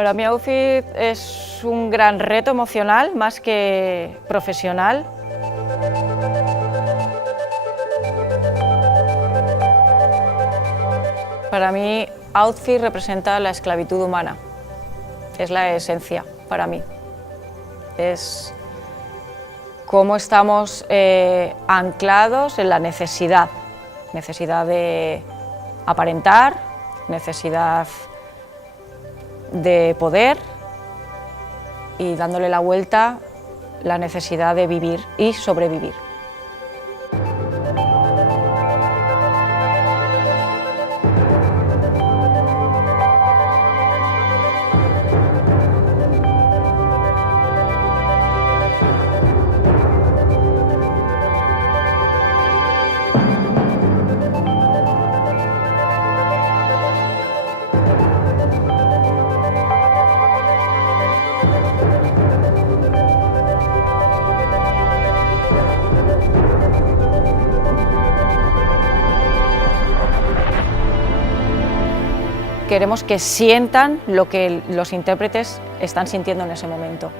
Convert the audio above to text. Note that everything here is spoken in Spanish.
Para mí Outfit es un gran reto emocional más que profesional. Para mí Outfit representa la esclavitud humana, es la esencia para mí. Es cómo estamos anclados en la necesidad de aparentar, necesidad de poder y dándole la vuelta la necesidad de vivir y sobrevivir. Queremos que sientan lo que los intérpretes están sintiendo en ese momento.